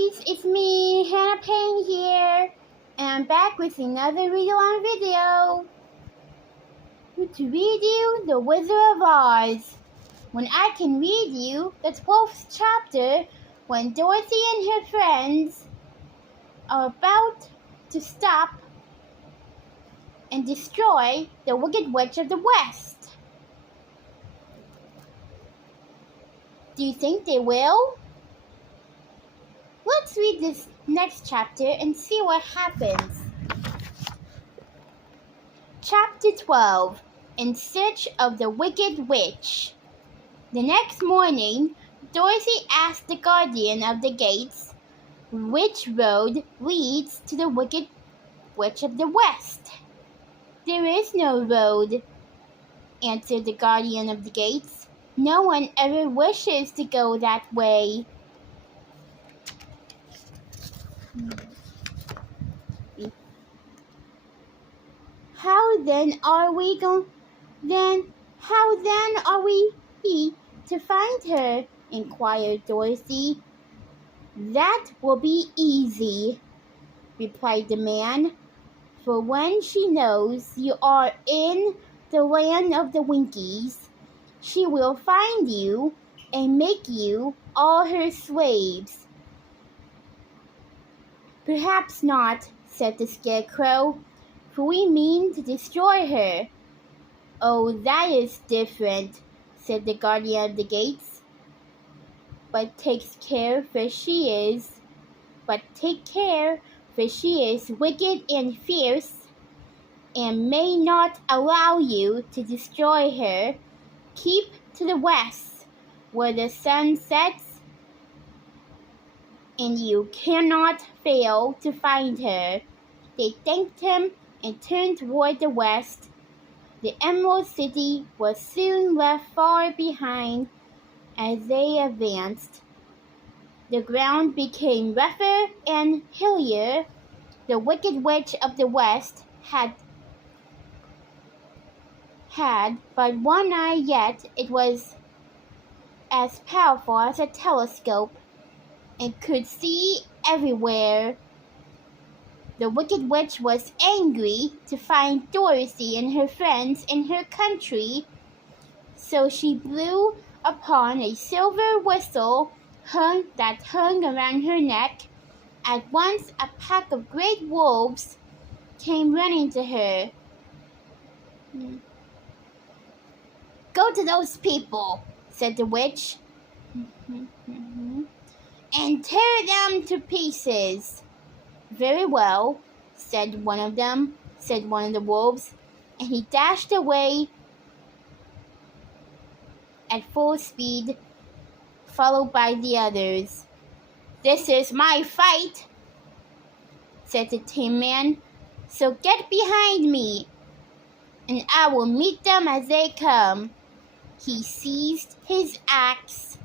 guys, it's me, Hannah Payne here, and I'm back with another read-along video to read you The Wizard of Oz. When I can read you the 12th chapter, when Dorothy and her friends are about to stop and destroy the Wicked Witch of the West. Do you think they will? Let's read this next chapter and see what happens. Chapter 12, In Search of the Wicked Witch. The next morning, Dorothy asked the guardian of the gates which road leads to the Wicked Witch of the West. There is no road, answered the guardian of the gates. No one ever wishes to go that way. How then are we to find her? Inquired Dorothy. That will be easy, replied the man, for when she knows you are in the land of the Winkies, she will find you and make you all her slaves. Perhaps not, said the Scarecrow, for we mean to destroy her. Oh, that is different, said the guardian of the gates. But take care, for she is wicked and fierce, and may not allow you to destroy her. Keep to the west, where the sun sets, and you cannot fail to find her. They thanked him and turned toward the west. The Emerald City was soon left far behind as they advanced. The ground became rougher and hillier. The Wicked Witch of the West had but one eye, yet it was as powerful as a telescope and could see everywhere. The Wicked Witch was angry to find Dorothy and her friends in her country, so she blew upon a silver whistle that hung around her neck. At once a pack of great wolves came running to her. Go to those people, said the witch, and tear them to pieces. Very well, said one of the wolves, and he dashed away at full speed, followed by the others. This is my fight, said the Tin Man, so get behind me, and I will meet them as they come. He seized his axe,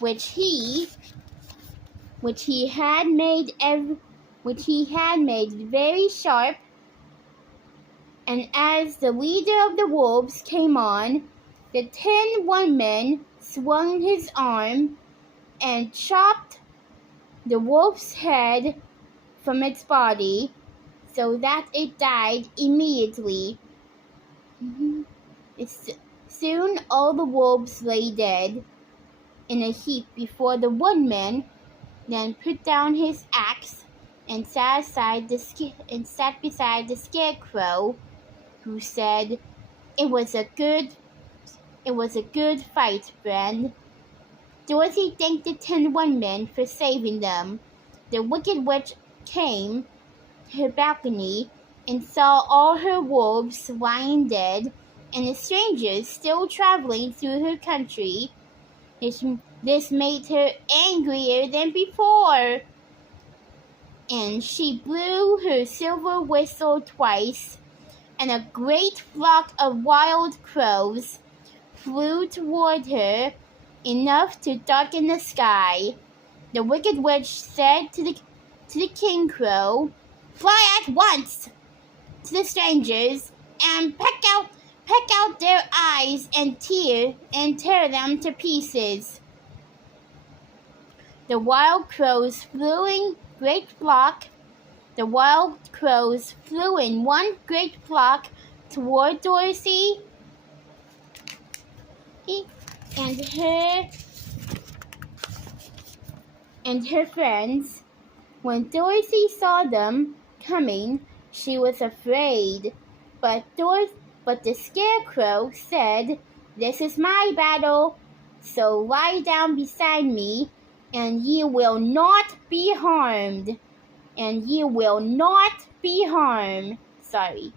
which he had made very sharp, and as the leader of the wolves came on, the Tin Woodman swung his arm and chopped the wolf's head from its body, so that it died immediately. Soon all the wolves lay dead in a heap before the Woodman, then put down his axe and sat beside the Scarecrow, who said, It was a good fight, friend." Dorothy thanked the Tin Woodman for saving them. The Wicked Witch came to her balcony and saw all her wolves lying dead and the strangers still traveling through her country. This made her angrier than before, and she blew her silver whistle twice, and a great flock of wild crows flew toward her, enough to darken the sky. The Wicked Witch said to the King Crow, "Fly at once to the strangers and peck out their eyes and tear them to pieces." The wild crows flew in one great flock toward Dorothy and her friends. When Dorothy saw them coming, she was afraid, but the Scarecrow said, "This is my battle, so lie down beside me, and you will not be harmed. Sorry.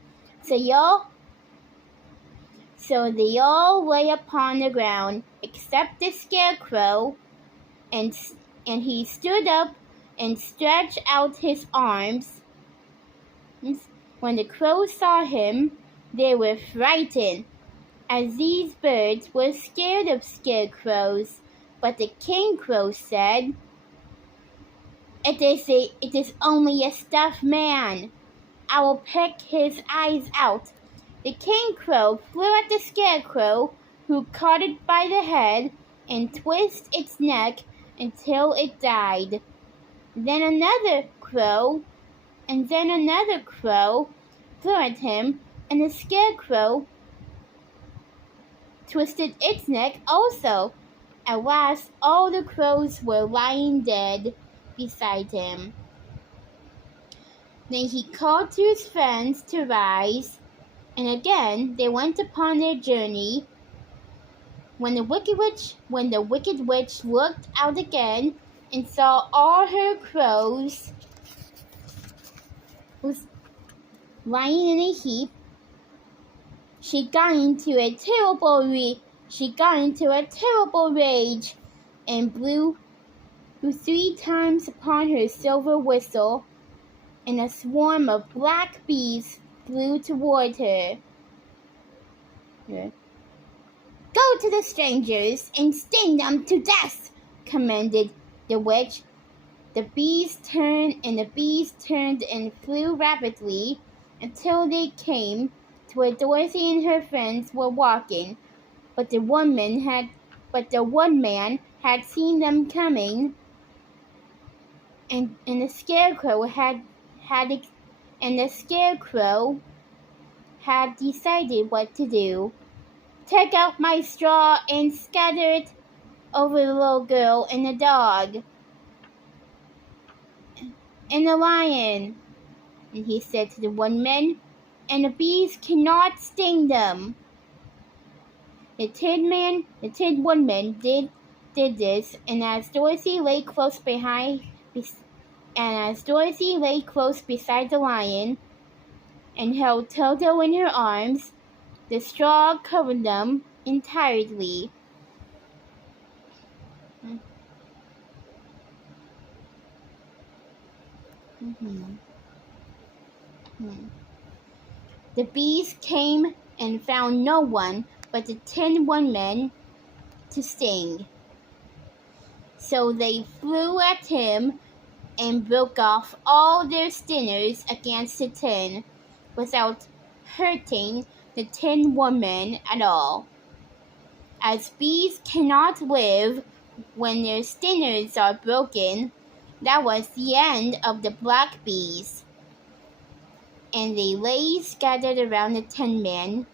So they all lay upon the ground, except the Scarecrow, and he stood up and stretched out his arms. When the crows saw him, they were frightened, as these birds were scared of scarecrows. But the King Crow said, It is only a stuffed man. I will pick his eyes out." The King Crow flew at the Scarecrow, who caught it by the head and twisted its neck until it died. Then another crow flew at him, and the Scarecrow twisted its neck also. At last, all the crows were lying dead beside him. Then he called to his friends to rise, and again they went upon their journey. When the Wicked Witch looked out again and saw all her crows lying in a heap, she got into a terrible rage and blew 3 times upon her silver whistle, and a swarm of black bees flew toward her. "Go to the strangers and sting them to death," commanded the witch. The bees turned and flew rapidly until they came to where Dorothy and her friends were walking. But the one man had seen them coming, and the Scarecrow had decided what to do. "Take out my straw and scatter it over the little girl and the dog and the lion," and he said to the one man, "and the bees cannot sting them." The tin one man did this, and as Dorothy lay close beside the lion and held Toto in her arms, the straw covered them entirely. The bees came and found no one but the tin one man to sting. So they flew at him and broke off all their stingers against the tin, without hurting the tin woman at all. As bees cannot live when their stingers are broken, that was the end of the black bees, and they lay scattered around the tin man.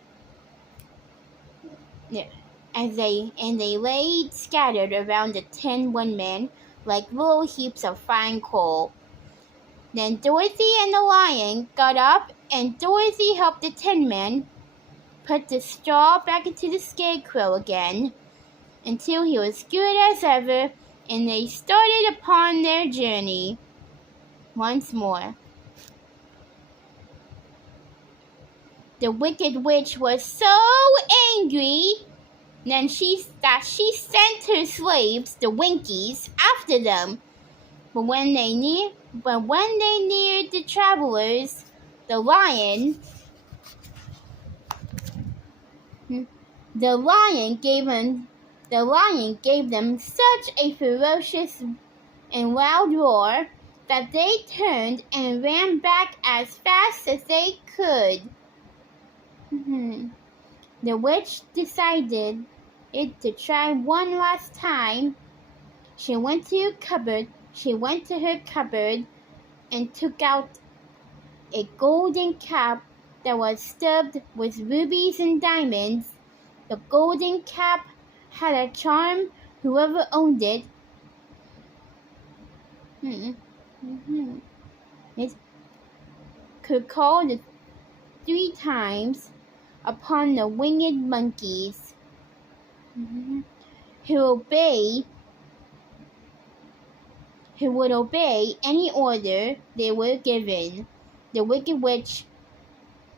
They lay scattered around the tin one man like little heaps of fine coal. Then Dorothy and the lion got up, and Dorothy helped the tin man put the straw back into the Scarecrow again until he was good as ever, and they started upon their journey once more. The Wicked Witch was so angry that she sent her slaves, the Winkies, after them. But when they neared the travelers, the lion gave them such a ferocious and loud roar that they turned and ran back as fast as they could. The witch decided to try one last time She went to her cupboard and took out a golden cap that was stuffed with rubies and diamonds. The golden cap had a charm. Whoever owned it it could call the 3 times upon the winged monkeys who would obey any order they were given. The Wicked Witch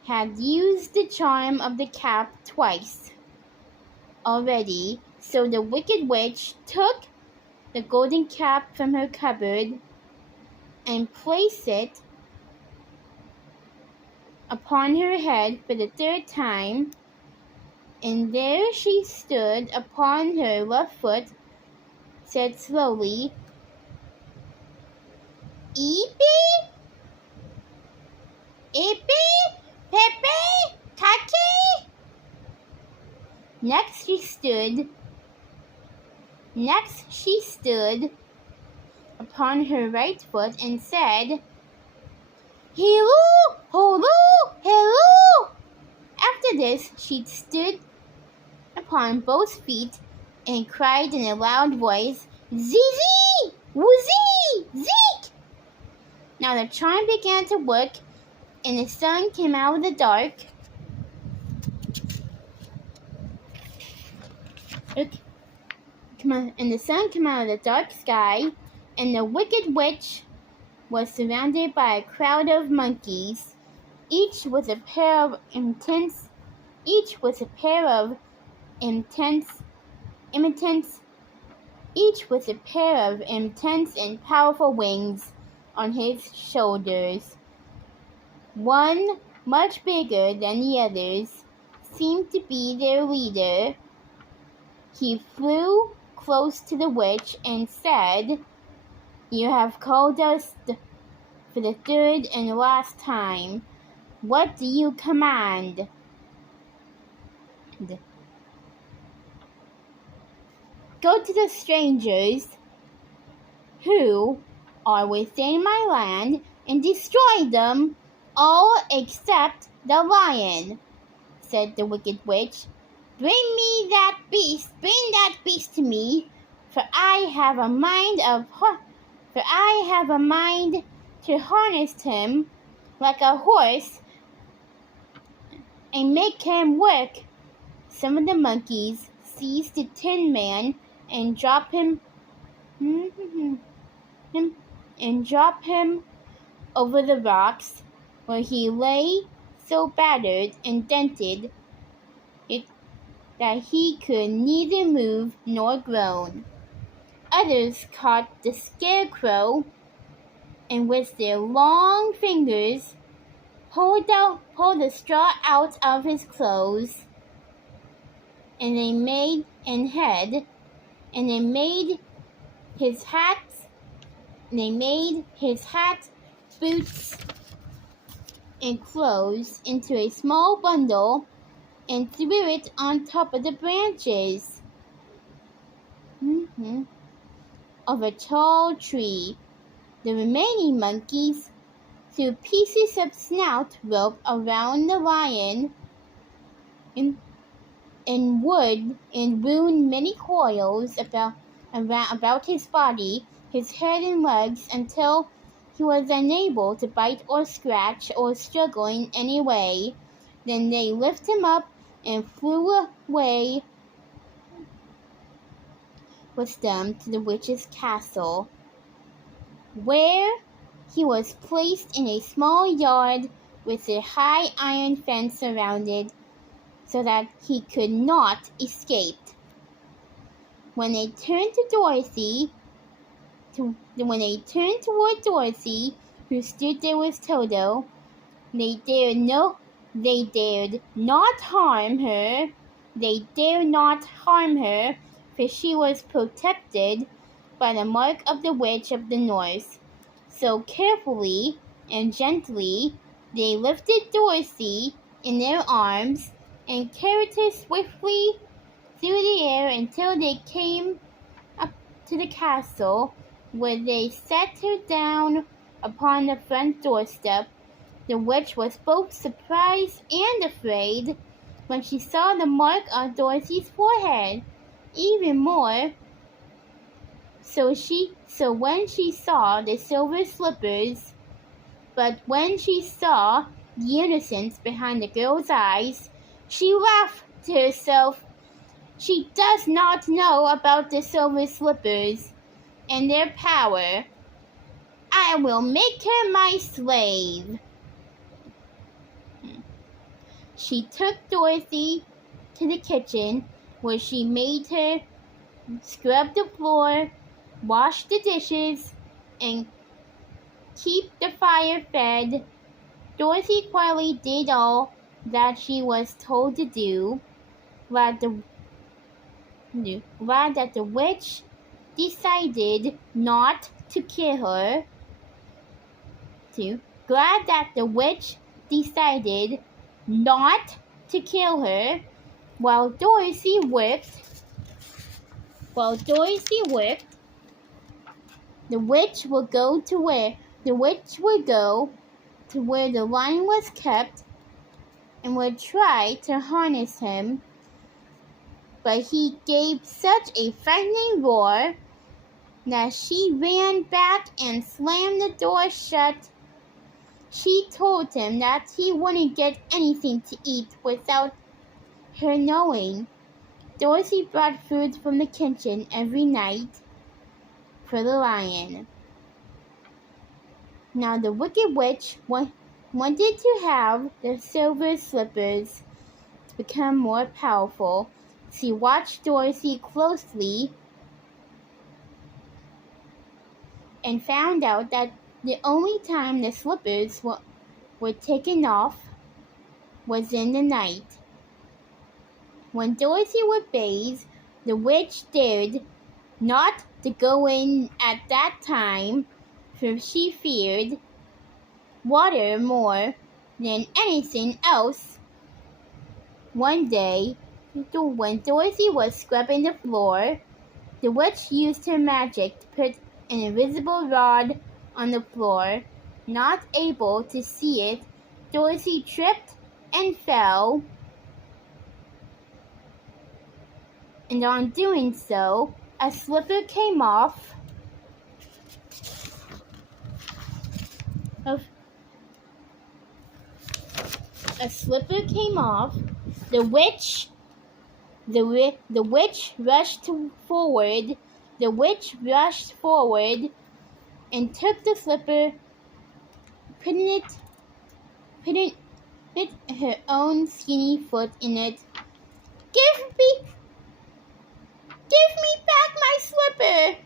had used the charm of the cap twice already, so the Wicked Witch took the golden cap from her cupboard and placed it upon her head for the 3rd time, and there she stood upon her left foot, said slowly, "Eepy, Ippy, Pepe, Kaki." Next she stood upon her right foot and said, "Hello, hello, hello." After this, she stood upon both feet and cried in a loud voice, "Zizi, woozy, zeek." Now the charm began to work, and the sun came out of the dark. And the sun came out of the dark sky, and the Wicked Witch was surrounded by a crowd of monkeys, each with a pair of intense and powerful wings on his shoulders. One, much bigger than the others, seemed to be their leader. He flew close to the witch and said, "You have called us for the 3rd and last time. What do you command?" "Go to the strangers who are within my land and destroy them all except the lion," said the Wicked Witch. Bring that beast to me, for I have a mind to harness him like a horse and make him work." Some of the monkeys seized the Tin Man and dropped him over the rocks, where he lay so battered and dented that he could neither move nor groan. Others caught the Scarecrow, and with their long fingers pulled the straw out of his clothes, and they made his hat, boots, and clothes into a small bundle and threw it on top of the branches of a tall tree. The remaining monkeys threw pieces of snout rope around the lion and wound many coils about his body, his head and legs, until he was unable to bite or scratch or struggle in any way. Then they lifted him up and flew away with them to the witch's castle, where he was placed in a small yard with a high iron fence surrounded, so that he could not escape. When they turned toward Dorothy, who stood there with Toto, they dared not harm her, for she was protected by the mark of the Witch of the North. So carefully and gently they lifted Dorothy in their arms and carried her swiftly through the air until they came up to the castle, where they set her down upon the front doorstep. The witch was both surprised and afraid when she saw the mark on Dorothy's forehead. Even more so when she saw the silver slippers. But when she saw the innocence behind the girl's eyes, she laughed to herself. She does not know about the silver slippers and their power. I will make her my slave. She took Dorothy to the kitchen, where she made her scrub the floor, wash the dishes, and keep the fire fed. Dorothy quietly did all that she was told to do, glad that the witch decided not to kill her. Glad that the witch decided not to kill her. While Dorothy worked, the witch would go to where the lion was kept and would try to harness him. But he gave such a frightening roar that she ran back and slammed the door shut. She told him that he wouldn't get anything to eat without her knowing. Dorothy brought food from the kitchen every night for the lion. Now the Wicked Witch wanted to have the silver slippers to become more powerful. She watched Dorothy closely and found out that the only time the slippers were taken off was in the night. When Dorothy would bathe, the witch dared not to go in at that time, for she feared water more than anything else. One day, when Dorothy was scrubbing the floor, the witch used her magic to put an invisible rod on the floor. Not able to see it, Dorothy tripped and fell. And on doing so, a slipper came off. The witch rushed forward. The witch rushed forward and took the slipper, putting her own skinny foot in it. Give me back my slipper!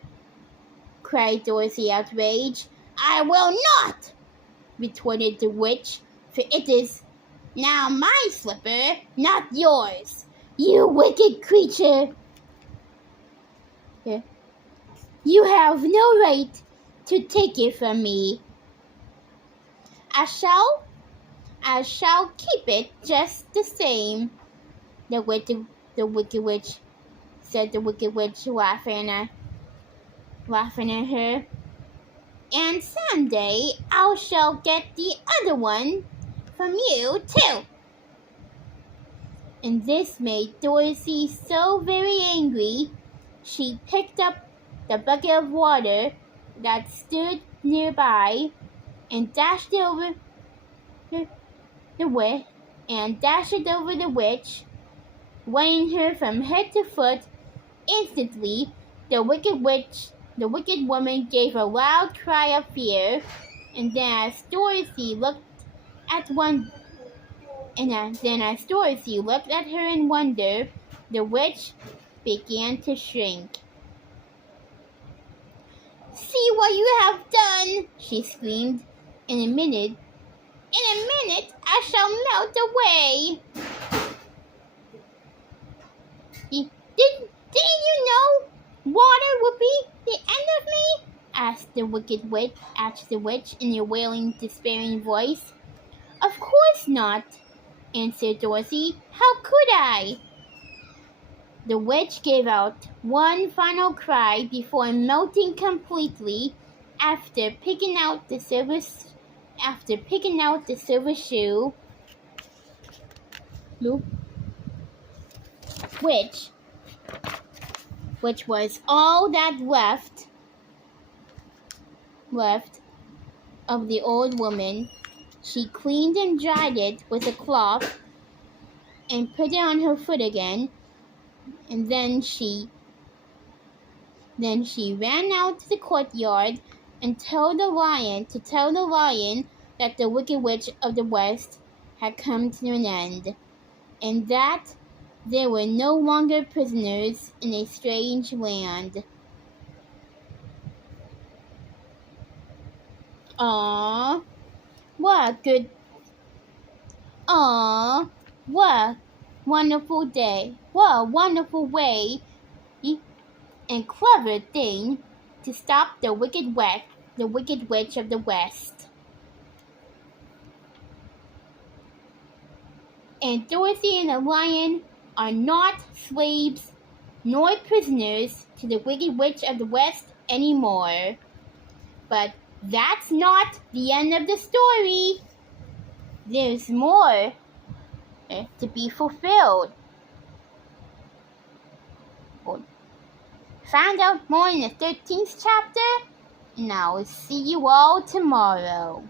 Cried Dorothy, outraged. I will not! Retorted the witch, for it is now my slipper, not yours, you wicked creature! You have no right to take it from me. I shall keep it just the same, the wicked witch said, the Wicked Witch, laughing at her. And someday I shall get the other one from you too. And this made Dorothy so very angry, she picked up the bucket of water that stood nearby and dashed it over the witch, weighing her from head to foot. Instantly, the wicked woman gave a loud cry of fear, and then as Dorothy looked at her in wonder, the witch began to shrink. See what you have done, she screamed. In a minute, I shall melt away. Didn't you know water would be the end of me? Asked the witch in a wailing, despairing voice. Of course not, answered Dorothy. How could I? The witch gave out one final cry before melting completely after picking out the silver shoe, which was all that left of the old woman. She cleaned and dried it with a cloth and put it on her foot again, and then she ran out to the courtyard and tell the lion that the Wicked Witch of the West had come to an end, and that they were no longer prisoners in a strange land. Aww, what a wonderful day. What a wonderful way and clever thing to stop the Wicked Witch of the West. And Dorothy and the lion are not slaves nor prisoners to the Wicked Witch of the West anymore. But that's not the end of the story. There's more to be fulfilled. Find out more in the 13th chapter, and I'll see you all tomorrow.